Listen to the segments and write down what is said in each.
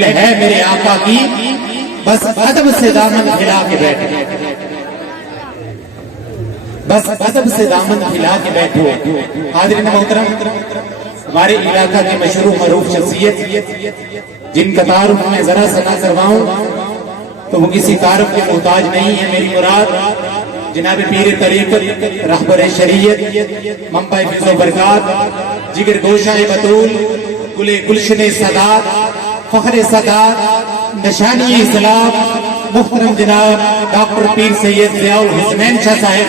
ہے میرے آقا کی، بس ادب سے دامن پھیلا کے بیٹھو، بس ادب سے دامن پھیلا کے بیٹھو۔ حاضرین محترم، ہمارے علاقہ کی مشہور معروف شخصیت جن کا تعارف میں ذرا سا نہ کرواؤں تو وہ کسی تعارف کے محتاج نہیں ہے۔ میری مراد جناب پیر طریقت، رہبر شریعت، منبع فیض و برکات، جگر گوشہ بطول، گل گلشن سادات، فخر سادات، نشانی اسلام، محترم جناب ڈاکٹر پیر سید ضیاء الحسنین شاہ صاحب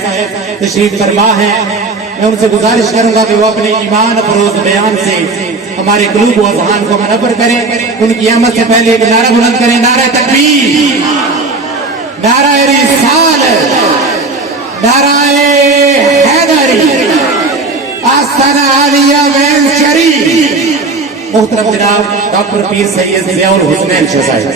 تشریف فرما ہیں۔ میں ان سے گزارش کروں گا کہ وہ اپنے ایمان افروز بیان سے ہمارے قلوب و اذہان کو منور کریں۔ ان کی آمد سے پہلے ایک نعرہ بلند کریں، نعرہ تکبیر، نعرہ رسالت، نعرہ حیدری، آستانہ عالیہ وین شریف، محترم جناب ڈاکٹر پیر سید ضیاء الحسنین شاہ صاحب۔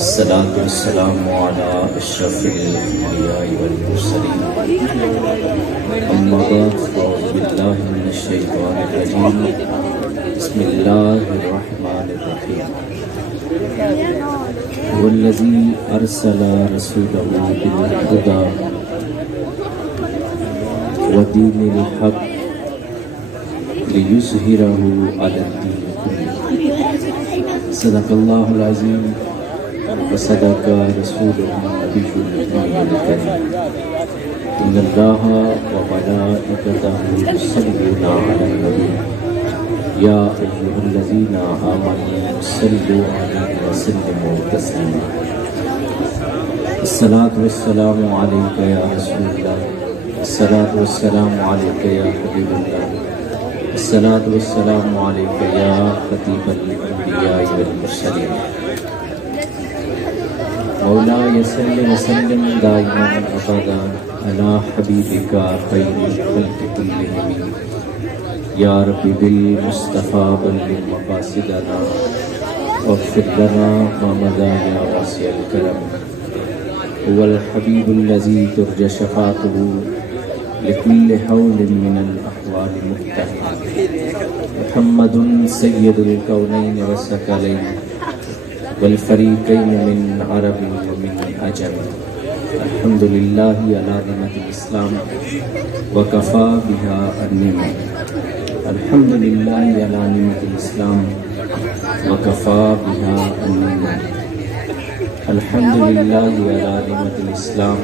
الصلاة والسلام على أشرف الأنبياء والمرسلين أما بعد فأعوذ بالله من الشيطان الرجيم بسم الله الرحمن الرحيم هو الذي أرسل رسوله بالهدى ودين الحق ليظهره على الدين كله صدق الله العظيم وصدق رسوله النبي الكريم إن الله وملائكته يصلون على النبي يا أيها الذين آمنوا صلوا عليه وسلموا تسليما الصلاة والسلام عليك يا رسول الله الصلاة والسلام عليك يا حبيب الله الصلاة والسلام عليك يا خطيب الأنبياء والمرسلين مولاي صل وسلم دائما أبدا على حبيبك خير الخلق كلهم يا رب بالمصطفى بلغ مقاصدنا واغفر لنا ما مضى يا واسع الكرم هو الحبيب الذي ترجى شفاعته لكل حول من الأحوال مفتح محمد سيد الكونين والثقلين والفريقين من عرب ومن عجم الحمد لله على نعمة الإسلام وكفى بها النعمة الحمد لله على نعمة الإسلام وكفى بها النعمة الحمد لله على نعمة الإسلام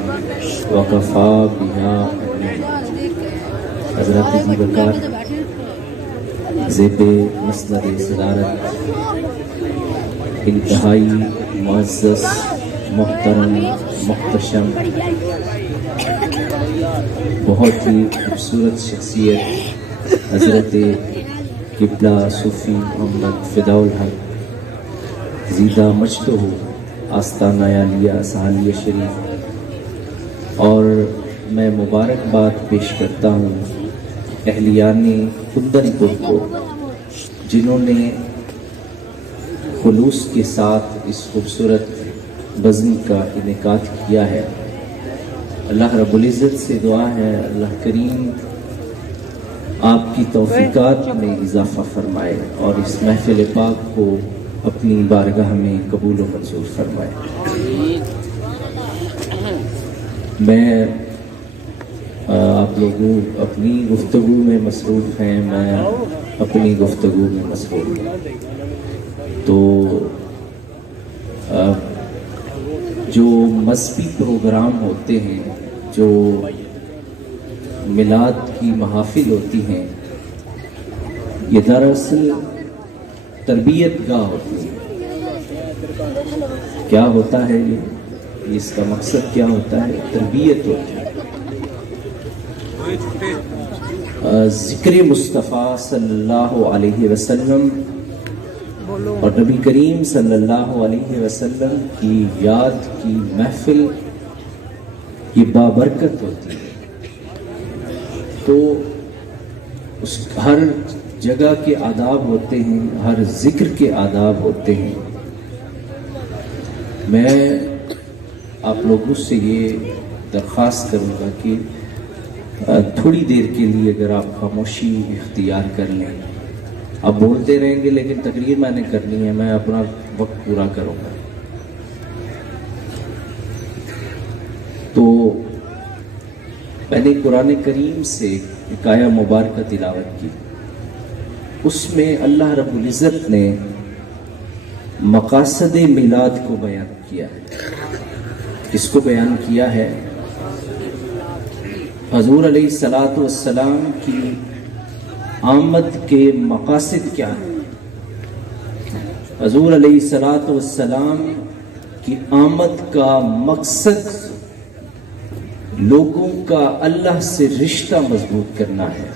وكفى بها النعمة حضرت ابی بکر زیب مسند صدارت انتہائی معزز محترم محتشم بہت ہی خوبصورت شخصیت حضرت قبلہ صوفی محمد فداء الحق زیدہ مجدہ آستانہ عالیہ سہالیہ شریف، اور میں مبارکباد پیش کرتا ہوں اہلیان کندن پور کو جنہوں نے خلوص کے ساتھ اس خوبصورت بزم کا انعقاد کیا ہے۔ اللہ رب العزت سے دعا ہے اللہ کریم آپ کی توفیقات میں اضافہ فرمائے اور اس محفل پاک کو اپنی بارگاہ میں قبول و منظور فرمائے۔ میں آپ لوگوں اپنی گفتگو میں مصروف ہیں، میں اپنی گفتگو میں مصروف ہوں، تو جو مذہبی پروگرام ہوتے ہیں، جو میلاد کی محافل ہوتی ہیں، یہ دراصل تربیت گاہ ہوتی ہے۔ کیا ہوتا ہے یہ؟ اس کا مقصد کیا ہوتا ہے؟ تربیت ہوتی ہے۔ ذکر مصطفیٰ صلی اللہ علیہ وسلم اور نبی کریم صلی اللہ علیہ وسلم کی یاد کی محفل یہ بابرکت ہوتی ہے، تو اس ہر جگہ کے آداب ہوتے ہیں، ہر ذکر کے آداب ہوتے ہیں۔ میں آپ لوگوں سے یہ درخواست کروں گا کہ تھوڑی دیر کے لیے اگر آپ خاموشی اختیار کر لیں. آپ بولتے رہیں گے لیکن تقریر میں نے کرنی ہے، میں اپنا وقت پورا کروں گا. تو میں نے قرآن کریم سے ایک آیہ مبارکہ تلاوت کی. اس میں اللہ رب العزت نے مقاصد میلاد کو بیان کیا ہے. کس کو بیان کیا ہے؟ حضور علیہ الصلاۃ والسلام کی آمد کے مقاصد کیا ہیں. حضور علیہ الصلاۃ والسلام کی آمد کا مقصد لوگوں کا اللہ سے رشتہ مضبوط کرنا ہے.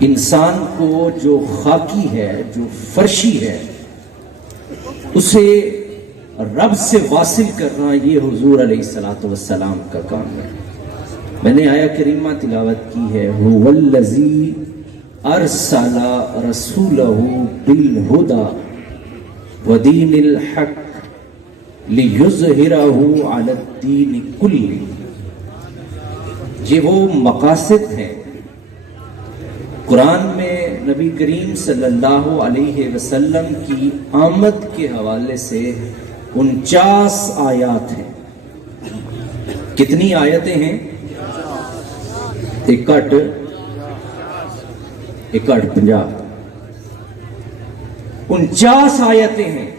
انسان کو جو خاکی ہے، جو فرشی ہے، اسے رب سے واصل کرنا، یہ حضور علیہ الصلاۃ والسلام کا کام ہے. میں نے آیہ کریمہ تلاوت کی ہے، هو الذی ارسل رسولہ بالہدی ودین الحق لیظہرہ علی الدین کلہ. یہ وہ مقاصد ہیں. قرآن میں نبی کریم صلی اللہ علیہ وسلم کی آمد کے حوالے سے 49 آیات ہیں. کتنی آیتیں ہیں؟ 51 50. 49 آیتیں ہیں.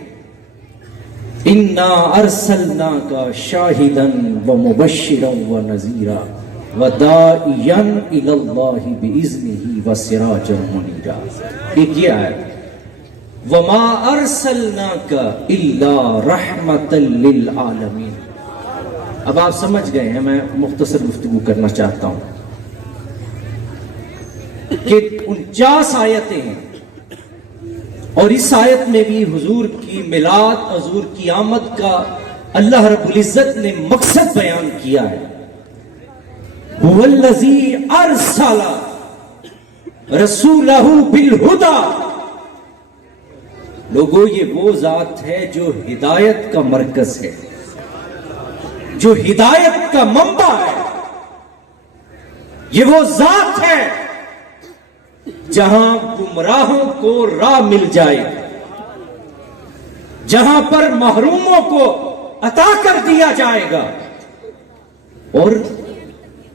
اِنَّا أَرْسَلْنَاكَ شَاهِدًا وَمُبَشِّرًا وَنَذِيرًا وَدَاعِيًا إِلَى اللَّهِ بِإِذْنِهِ وَسِرَاجًا مُنِيرًا. ایک یہ آیت، وَمَا أَرْسَلْنَاكَ إِلَّا رَحْمَةً لِلْعَالَمِينَ. اب آپ سمجھ گئے ہیں، میں مختصر گفتگو کرنا چاہتا ہوں کہ 49 آیتیں ہیں، اور اس آیت میں بھی حضور کی میلاد، حضور کی آمد کا اللہ رب العزت نے مقصد بیان کیا ہے. هو الذی ارسل رسولہ بالہدی. لوگوں، یہ وہ ذات ہے جو ہدایت کا مرکز ہے، جو ہدایت کا منبع ہے. یہ وہ ذات ہے جہاں گمراہوں کو راہ مل جائے، جہاں پر محروموں کو عطا کر دیا جائے گا. اور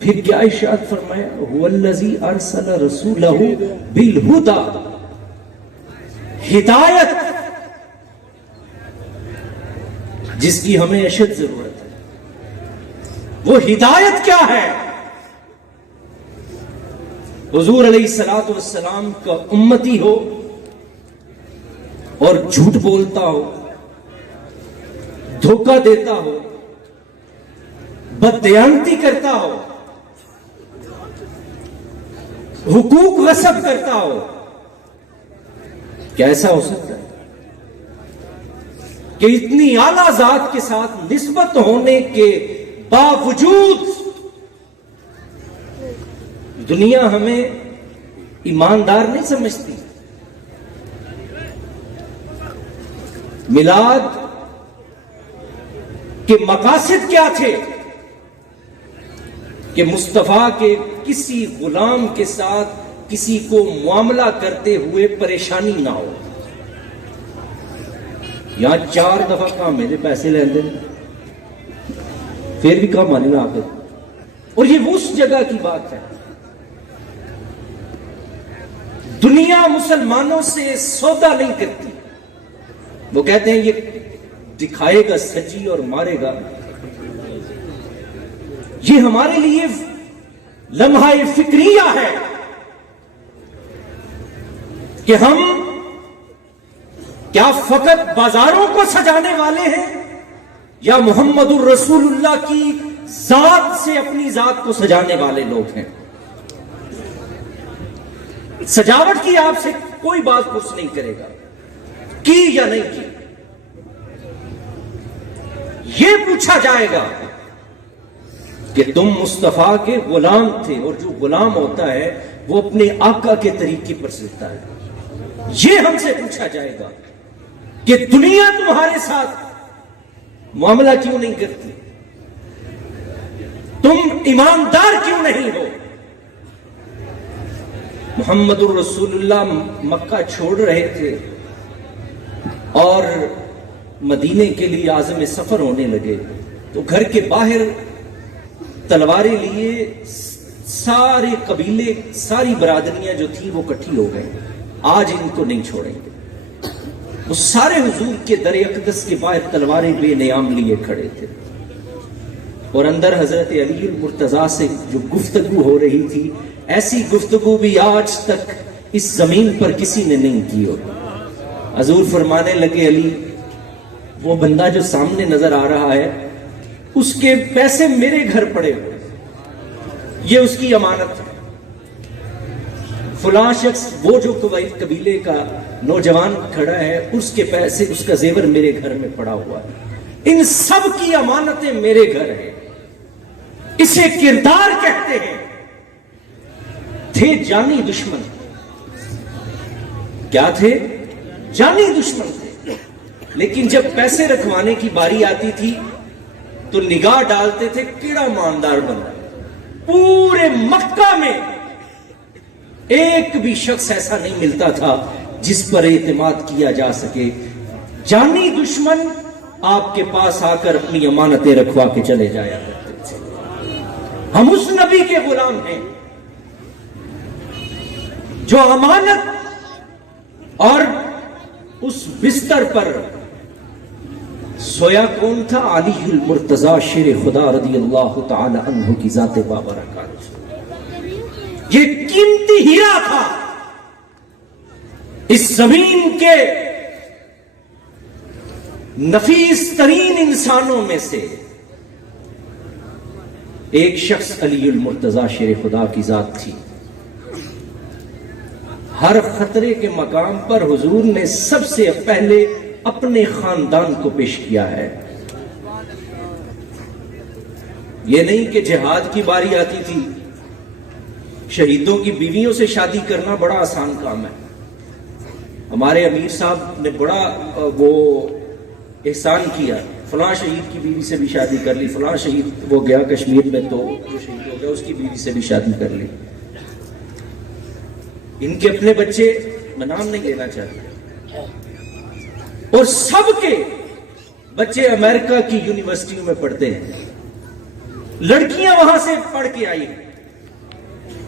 پھر کیا ارشاد فرمایا؟ هو الذی ارسل رسولہ بالہدی. ہدایت جس کی ہمیں اشد ضرورت ہے، وہ ہدایت کیا ہے؟ حضور علیہ الصلوۃ والسلام کا امتی ہو اور جھوٹ بولتا ہو، دھوکہ دیتا ہو، بددیانتی کرتا ہو، حقوق غصب کرتا ہو، کیا ایسا ہو سکتا ہے کہ اتنی اعلیٰ ذات کے ساتھ نسبت ہونے کے باوجود دنیا ہمیں ایماندار نہیں سمجھتی؟ میلاد کے مقاصد کیا تھے؟ کہ مصطفیٰ کے کسی غلام کے ساتھ کسی کو معاملہ کرتے ہوئے پریشانی نہ ہو. یہاں 4 دفعہ کہاں میرے پیسے لے دیں، پھر بھی کہاں مانے نہ آتے. اور یہ اس جگہ کی بات ہے. دنیا مسلمانوں سے سودا نہیں کرتی. وہ کہتے ہیں یہ دکھائے گا سچی اور مارے گا. یہ ہمارے لیے لمحہ فکریہ ہے کہ ہم کیا فقط بازاروں کو سجانے والے ہیں، یا محمد الرسول اللہ کی ذات سے اپنی ذات کو سجانے والے لوگ ہیں. سجاوٹ کی آپ سے کوئی بات پوچھ نہیں کرے گا، کی یا نہیں کی. یہ پوچھا جائے گا کہ تم مصطفیٰ کے غلام تھے، اور جو غلام ہوتا ہے وہ اپنے آقا کے طریقے پر چلتا ہے. یہ ہم سے پوچھا جائے گا کہ دنیا تمہارے ساتھ معاملہ کیوں نہیں کرتی. تم ایماندار کیوں نہیں ہو؟ محمد الرسول اللہ مکہ چھوڑ رہے تھے اور مدینے کے لیے عازم سفر ہونے لگے تو گھر کے باہر تلواریں لیے سارے قبیلے، ساری برادریاں جو تھی وہ اکٹھی ہو گئے، آج ان کو نہیں چھوڑیں گے۔ وہ سارے حضور کے در اقدس کے باہر تلواریں بے نیام لیے کھڑے تھے، اور اندر حضرت علی المرتضیٰ سے جو گفتگو ہو رہی تھی، ایسی گفتگو بھی آج تک اس زمین پر کسی نے نہیں کی ہو۔ حضور فرمانے لگے، علی وہ بندہ جو سامنے نظر آ رہا ہے اس کے پیسے میرے گھر پڑے ہوئے، یہ اس کی امانت ہے۔ فلاں شخص وہ جو قبیلے کا نوجوان کھڑا ہے، اس کے پیسے، اس کا زیور میرے گھر میں پڑا ہوا ہے، ان سب کی امانتیں میرے گھر ہیں۔ اسے کردار کہتے ہیں۔ تھے جانی دشمن، کیا تھے؟ جانی دشمن تھے، لیکن جب پیسے رکھوانے کی باری آتی تھی تو نگاہ ڈالتے تھے کیڑا ماندار بندہ۔ پورے مکہ میں ایک بھی شخص ایسا نہیں ملتا تھا جس پر اعتماد کیا جا سکے۔ جانی دشمن آپ کے پاس آ کر اپنی امانتیں رکھوا کے چلے جایا کرتے تھے۔ ہم اس نبی کے غلام ہیں جو امانت اور اس بستر پر سویا کون تھا؟ علی المرتضیٰ شیر خدا رضی اللہ تعالی عنہ کی ذات بابرکات۔ یہ قیمتی ہیرا تھا، اس زمین کے نفیس ترین انسانوں میں سے ایک شخص علی المرتضیٰ شیر خدا کی ذات تھی۔ ہر خطرے کے مقام پر حضور نے سب سے پہلے اپنے خاندان کو پیش کیا ہے۔ یہ نہیں کہ جہاد کی باری آتی تھی، شہیدوں کی بیویوں سے شادی کرنا بڑا آسان کام ہے۔ ہمارے امیر صاحب نے بڑا وہ احسان کیا، فلاں شہید کی بیوی سے بھی شادی کر لی، فلاں شہید وہ گیا کشمیر میں تو جو شہید ہو گیا اس کی بیوی سے بھی شادی کر لی۔ ان کے اپنے بچے، میں نام نہیں لینا چاہتا، اور سب کے بچے امریکہ کی یونیورسٹیوں میں پڑھتے ہیں، لڑکیاں وہاں سے پڑھ کے آئی ہیں،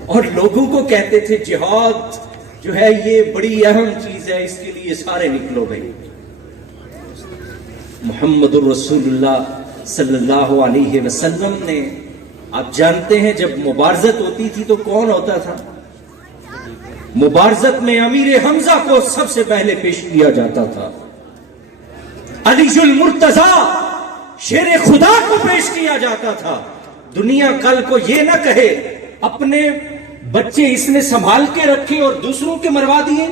اور لوگوں کو کہتے تھے جہاد جو ہے یہ بڑی اہم چیز ہے، اس کے لیے سارے نکلو گئے۔ محمد الرسول اللہ صلی اللہ علیہ وسلم نے، آپ جانتے ہیں جب مبارزت ہوتی تھی تو کون ہوتا تھا؟ مبارزت میں امیر حمزہ کو سب سے پہلے پیش کیا جاتا تھا، علی المرتضیٰ شیر خدا کو پیش کیا جاتا تھا۔ دنیا کل کو یہ نہ کہے اپنے بچے اس نے سنبھال کے رکھے اور دوسروں کے مروا دیے۔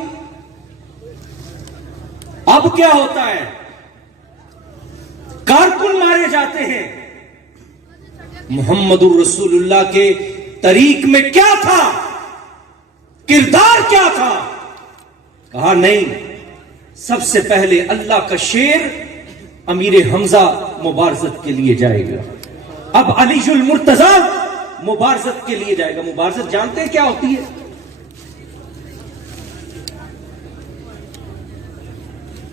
اب کیا ہوتا ہے؟ کارکن مارے جاتے ہیں۔ محمد الرسول اللہ کے طریق میں کیا تھا؟ کردار کیا تھا؟ کہا نہیں، سب سے پہلے اللہ کا شیر امیر حمزہ مبارزت کے لیے جائے گا، اب علی المرتضیٰ مبارزت کے لیے جائے گا۔ مبارزت جانتے ہیں کیا ہوتی ہے؟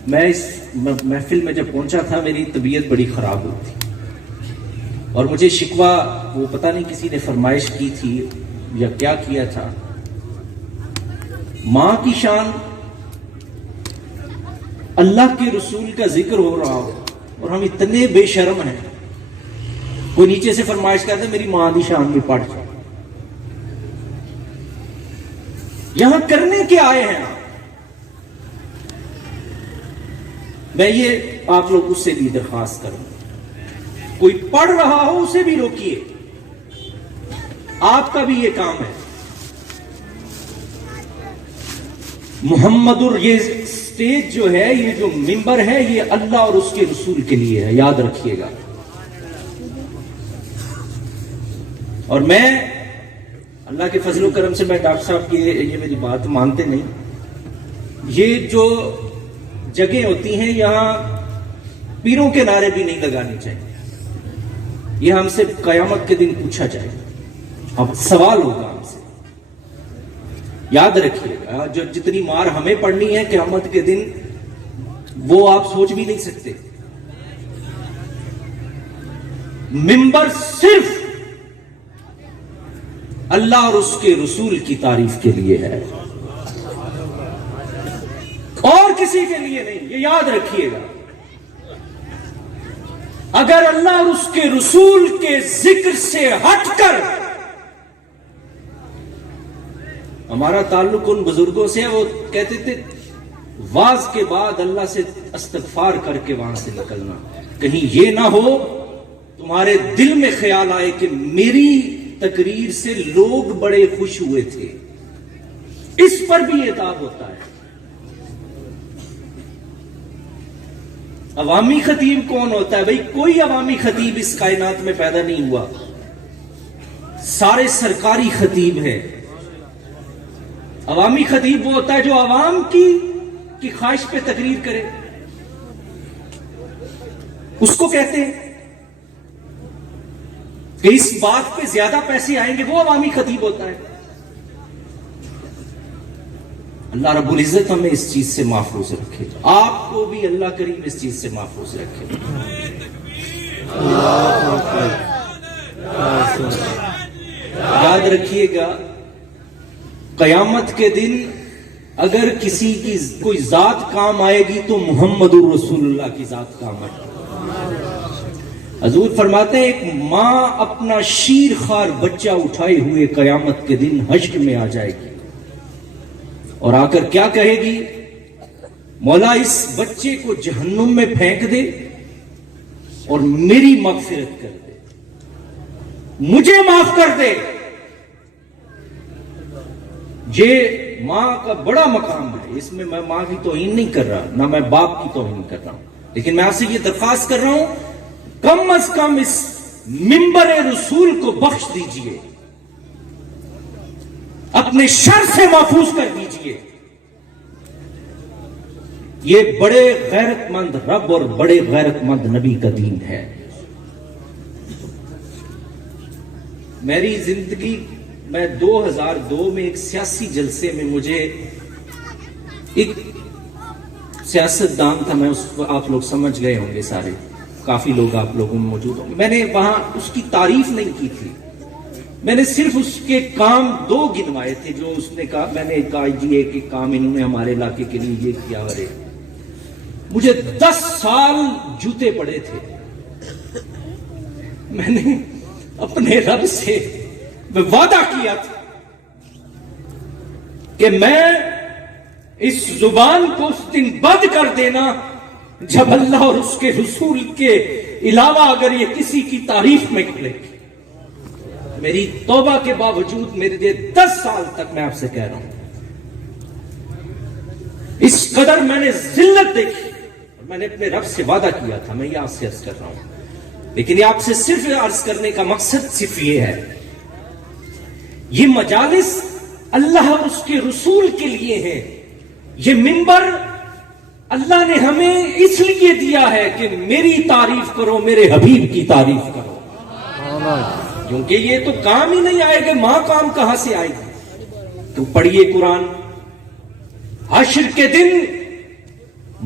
میں اس محفل میں جب پہنچا تھا میری طبیعت بڑی خراب ہوئی تھی، اور مجھے شکوہ وہ پتہ نہیں کسی نے فرمائش کی تھی یا کیا کیا تھا، ماں کی شان، اللہ کے رسول کا ذکر ہو رہا ہو اور ہم اتنے بے شرم ہیں، کوئی نیچے سے فرمائش کرتا ہے میری ماں کی شان بھی پڑھ جائے۔ یہاں کرنے کے آئے ہیں، میں یہ آپ لوگوں سے بھی درخواست کروں، کوئی پڑھ رہا ہو اسے بھی روکیے، آپ کا بھی یہ کام ہے۔ محمد یہ سٹیج جو ہے، یہ جو ممبر ہے، یہ اللہ اور اس کے رسول کے لیے ہے، یاد رکھیے گا۔ اور میں اللہ کے فضل و کرم سے، میں ڈاکٹر صاحب کی یہ میری بات مانتے نہیں، یہ جو جگہیں ہوتی ہیں یہاں پیروں کے نعرے بھی نہیں لگانے چاہیے، یہ ہم سے قیامت کے دن پوچھا جائے گا، اب سوال ہوگا ہم سے. یاد رکھیے گا جو جتنی مار ہمیں پڑنی ہے قیامت کے دن وہ آپ سوچ بھی نہیں سکتے. منبر صرف اللہ اور اس کے رسول کی تعریف کے لیے ہے، اور کسی کے لیے نہیں. یہ یاد رکھیے گا. اگر اللہ اور اس کے رسول کے ذکر سے ہٹ کر ہمارا تعلق ان بزرگوں سے ہے، وہ کہتے تھے واز کے بعد اللہ سے استغفار کر کے وہاں سے نکلنا، کہیں یہ نہ ہو تمہارے دل میں خیال آئے کہ میری تقریر سے لوگ بڑے خوش ہوئے تھے. اس پر بھی عتاب ہوتا ہے. عوامی خطیب کون ہوتا ہے؟ بھئی کوئی عوامی خطیب اس کائنات میں پیدا نہیں ہوا، سارے سرکاری خطیب ہیں. عوامی خطیب وہ ہوتا ہے جو عوام کی خواہش پہ تقریر کرے، اس کو کہتے ہیں کہ اس بات پہ زیادہ پیسے آئیں گے، وہ عوامی خطیب ہوتا ہے. اللہ رب العزت ہمیں اس چیز سے محفوظ رکھے، آپ کو بھی اللہ کریم اس چیز سے محفوظ رکھے. یاد رکھیے گا قیامت کے دن اگر کسی کی کوئی ذات کام آئے گی تو محمد الرسول اللہ کی ذات کام آئے گی. حضور فرماتے ہیں ایک ماں اپنا شیر خوار بچہ اٹھائے ہوئے قیامت کے دن حشر میں آ جائے گی اور آ کر کیا کہے گی؟ مولا اس بچے کو جہنم میں پھینک دے اور میری مغفرت کر دے، مجھے معاف کر دے. یہ ماں کا بڑا مقام ہے، اس میں میں ماں کی توہین نہیں کر رہا، نہ میں باپ کی توہین کر رہا ہوں، لیکن میں آپ سے یہ درخواست کر رہا ہوں کم از کم اس منبر رسول کو بخش دیجئے، اپنے شر سے محفوظ کر دیجئے. یہ بڑے غیرت مند رب اور بڑے غیرت مند نبی کا دین ہے. میری زندگی میں 2002 میں ایک سیاسی جلسے میں مجھے ایک سیاست دان تھا، میں اس کو آپ لوگ سمجھ گئے ہوں گے سارے، کافی لوگ آپ لوگوں میں موجود ہوں گے. میں نے وہاں اس کی تعریف نہیں کی تھی، میں نے صرف اس کے کام 2 گنوائے تھے جو اس نے کہا. میں نے کہا جی ایک کام انہوں نے ہمارے علاقے کے لیے یہ کیا. اور مجھے 10 سال جوتے پڑے تھے. میں نے اپنے رب سے وعدہ کیا تھا کہ میں اس زبان کو اس دن بند کر دینا جب اللہ اور اس کے رسول کے علاوہ اگر یہ کسی کی تعریف میں کھلے گی. میری توبہ کے باوجود میرے لیے 10 سال تک میں آپ سے کہہ رہا ہوں اس قدر میں نے ذلت دیکھی. میں نے اپنے رب سے وعدہ کیا تھا، میں یہ آپ سے عرض کر رہا ہوں. لیکن یہ آپ سے صرف عرض کرنے کا مقصد صرف یہ ہے، یہ مجالس اللہ اور اس کے رسول کے لیے ہیں. یہ منبر اللہ نے ہمیں اس لیے دیا ہے کہ میری تعریف کرو، میرے حبیب کی تعریف کرو. کیونکہ یہ تو کام ہی نہیں آئے گا، ماں کام کہاں سے آئے گی؟ تو پڑھیے قرآن. حشر کے دن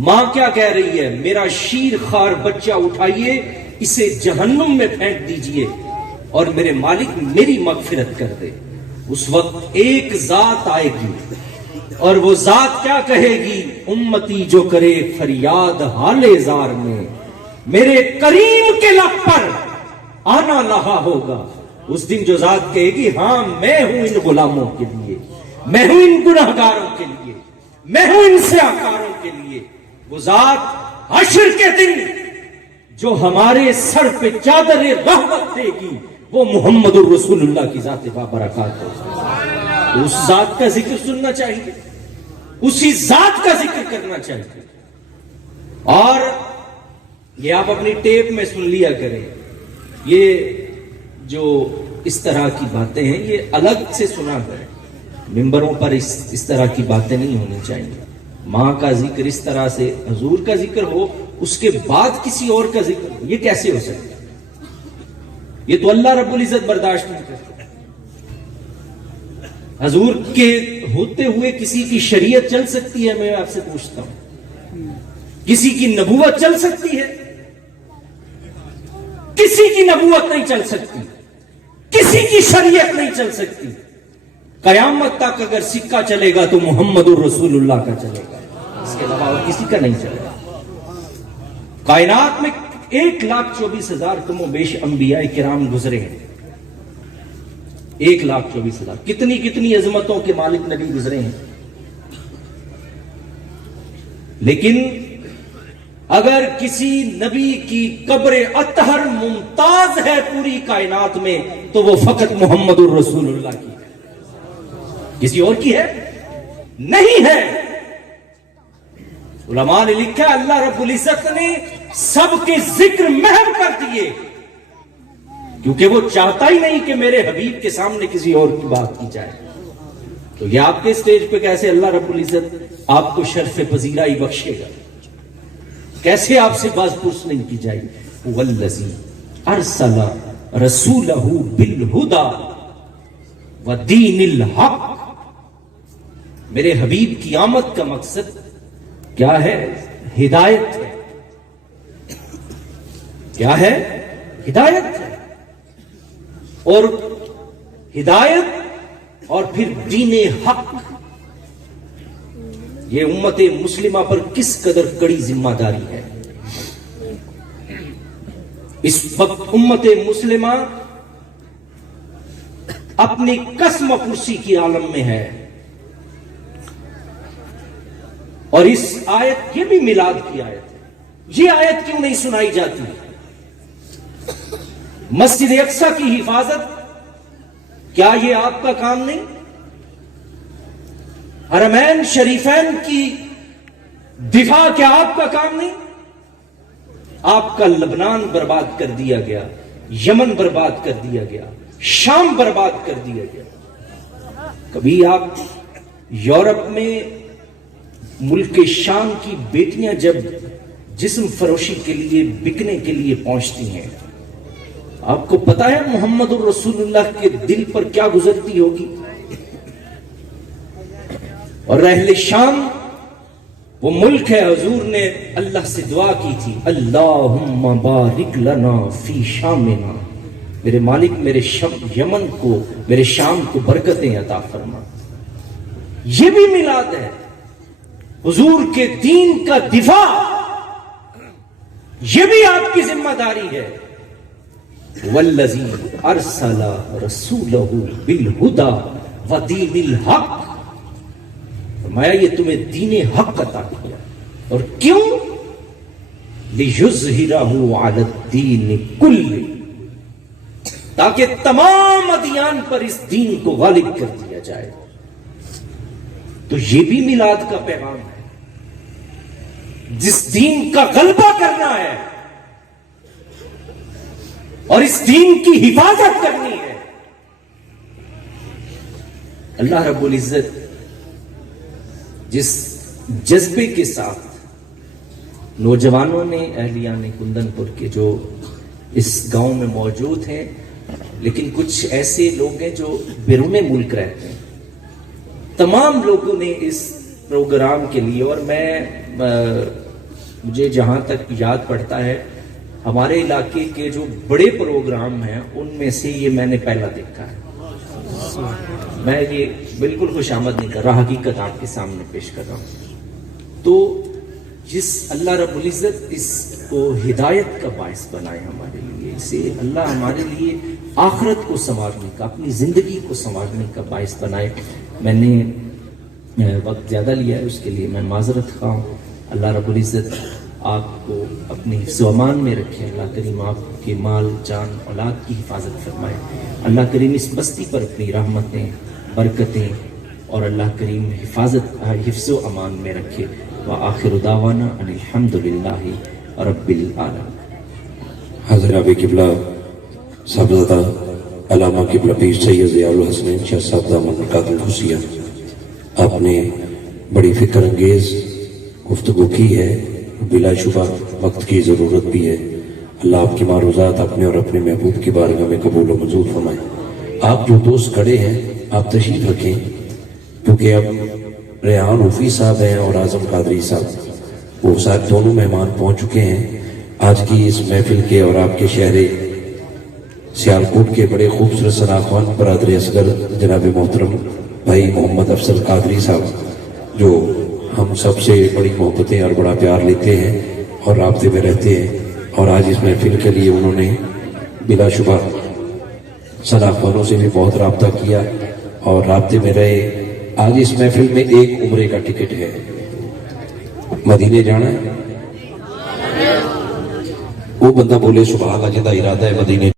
ماں کیا کہہ رہی ہے؟ میرا شیر خوار بچہ اٹھائیے، اسے جہنم میں پھینک دیجئے اور میرے مالک میری مغفرت کر دے. اس وقت ایک ذات آئے گی اور وہ ذات کیا کہے گی؟ امتی جو کرے فریاد حال زار میں، میرے کریم کے لب پر آنا لہا ہوگا. اس دن جو ذات کہے گی ہاں میں ہوں ان غلاموں کے لیے، میں ہوں ان گناہگاروں کے لیے، میں ہوں ان سیاکاروں کے لیے. وہ ذات حشر کے دن جو ہمارے سر پہ چادر رحمت دے گی وہ محمد الرسول اللہ کی ذات بابرکات ہے. اس ذات کا ذکر سننا چاہیے، اسی ذات کا ذکر کرنا چاہیے. اور یہ آپ اپنی ٹیپ میں سن لیا کریں. یہ جو اس طرح کی باتیں ہیں یہ الگ سے سنا کریں. ممبروں پر اس طرح کی باتیں نہیں ہونی چاہیے. ماں کا ذکر اس طرح سے حضور کا ذکر ہو، اس کے بعد کسی اور کا ذکر ہو، یہ کیسے ہو سکتا ہے؟ یہ تو اللہ رب العزت برداشت نہیں کرتا. حضور کے ہوتے ہوئے کسی کی شریعت چل سکتی ہے؟ میں آپ سے پوچھتا ہوں. کسی کی نبوت چل سکتی ہے؟ کسی کی نبوت نہیں چل سکتی, کسی کی شریعت نہیں چل سکتی. قیامت تک اگر سکہ چلے گا تو محمد الرسول اللہ کا چلے گا, اس کے علاوہ اور کسی کا نہیں چلے گا. کائنات میں 1,24,000 کم و بیش انبیاء کرام گزرے ہیں. 1,24,000 کتنی کتنی عظمتوں کے مالک نبی گزرے ہیں. لیکن اگر کسی نبی کی قبر اطہر ممتاز ہے پوری کائنات میں تو وہ فقط محمد الرسول اللہ کی ہے, کسی اور کی ہے نہیں ہے. علماء نے لکھا ہے اللہ رب العزت نے سب کے ذکر محو کر دیے, کیونکہ وہ چاہتا ہی نہیں کہ میرے حبیب کے سامنے کسی اور کی بات کی جائے. تو یہ آپ کے سٹیج پہ کیسے اللہ رب العزت آپ کو شرف پذیرائی بخشے گا؟ کیسے آپ سے باز پرس نہیں کی جائے گی؟ والذی ارسل رسولہ بالہدی ودین الحق. میرے حبیب کی آمد کا مقصد کیا ہے؟ ہدایت ہے. کیا ہے؟ ہدایت ہے. اور ہدایت اور پھر دین حق. یہ امت مسلمہ پر کس قدر کڑی ذمہ داری ہے. اس وقت امت مسلمہ اپنی قسم و کرسی کی عالم میں ہے. اور اس آیت, یہ بھی میلاد کی آیت ہے, یہ آیت کیوں نہیں سنائی جاتی؟ مسجد اقصی کی حفاظت کیا یہ آپ کا کام نہیں؟ حرمین شریفین کی دفاع کیا آپ کا کام نہیں؟ آپ کا لبنان برباد کر دیا گیا, یمن برباد کر دیا گیا, شام برباد کر دیا گیا. کبھی آپ یورپ میں ملک شام کی بیٹیاں جب جسم فروشی کے لیے بکنے کے لیے پہنچتی ہیں, آپ کو پتا ہے محمد الرسول اللہ کے دل پر کیا گزرتی ہوگی؟ اور اہل شام وہ ملک ہے, حضور نے اللہ سے دعا کی تھی, اللہم بارک لنا فی شامنا, میرے مالک میرے یمن کو, میرے شام کو برکتیں عطا فرما. یہ بھی میلاد ہے, حضور کے دین کا دفاع, یہ بھی آپ کی ذمہ داری ہے. والذی ارسل رسولہ بالہدی ودین الحق. فرمایا یہ تمہیں دین حق عطا کیا. اور کیوں؟ لیظہرہ علی الدین کلہ, تاکہ تمام ادیان پر اس دین کو غالب کر دیا جائے. تو یہ بھی میلاد کا پیغام ہے. جس دین کا غلبہ کرنا ہے اور اس دین کی حفاظت کرنی ہے, اللہ رب العزت جس جذبے کے ساتھ نوجوانوں نے, اہلیان کندن پور کے جو اس گاؤں میں موجود ہیں, لیکن کچھ ایسے لوگ ہیں جو بیرون ملک رہتے ہیں, تمام لوگوں نے اس پروگرام کے لیے, اور مجھے جہاں تک یاد پڑتا ہے ہمارے علاقے کے جو بڑے پروگرام ہیں ان میں سے یہ میں نے پہلا دیکھا ہے. میں یہ بالکل خوش آمد نہیں کر رہا, حقیقت آپ کے سامنے پیش کر رہا ہوں. تو جس اللہ رب العزت اس کو ہدایت کا باعث بنائے ہمارے لیے, اسے اللہ ہمارے لیے آخرت کو سنوارنے کا, اپنی زندگی کو سنوارنے کا باعث بنائے. میں نے وقت زیادہ لیا ہے, اس کے لیے میں معذرت خواہ ہوں. اللہ رب العزت آپ کو اپنی حفظ و امان میں رکھے. اللہ کریم آپ کے مال جان اولاد کی حفاظت فرمائے. اللہ کریم اس بستی پر اپنی رحمتیں, برکتیں اور اللہ کریم حفظ و امان میں رکھے. وآخر دعوانا ان الحمدللہ رب العالمین. حضرات قبلہ صاحبزادہ علامہ قبلہ پیر سید ضیاء الحسنین شاہ صاحب دامت برکاتہ الخصوصیہ, آپ نے بڑی فکر انگیز گفتگو کی ہے. بلا شبہ وقت کی ضرورت بھی ہے. اللہ آپ کی معروضات اپنے اور اپنے محبوب کی بارگاہ میں قبول و منظور فرمائیں. آپ جو دوست کھڑے ہیں آپ تشریف رکھیں، کیونکہ اب ریحان حفیظ صاحب ہیں اور اعظم قادری صاحب، وہ ساتھ دونوں مہمان پہنچ چکے ہیں آج کی اس محفل کے، اور آپ کے شہر سیالکوٹ کے بڑے خوبصورت ثناخوان برادر اصغر جناب محترم بھائی محمد افضل قادری صاحب، جو ہم سب سے بڑی محبتیں اور بڑا پیار لیتے ہیں اور رابطے میں رہتے ہیں، اور آج اس محفل کے لیے انہوں نے بلا شبہ ثناخوانوں سے بھی بہت رابطہ کیا اور رابطے میں رہے. آج اس محفل میں ایک عمرے کا ٹکٹ ہے. مدینے جانا ہے، وہ بندہ بولے سبحان اللہ، جدا ارادہ ہے مدینے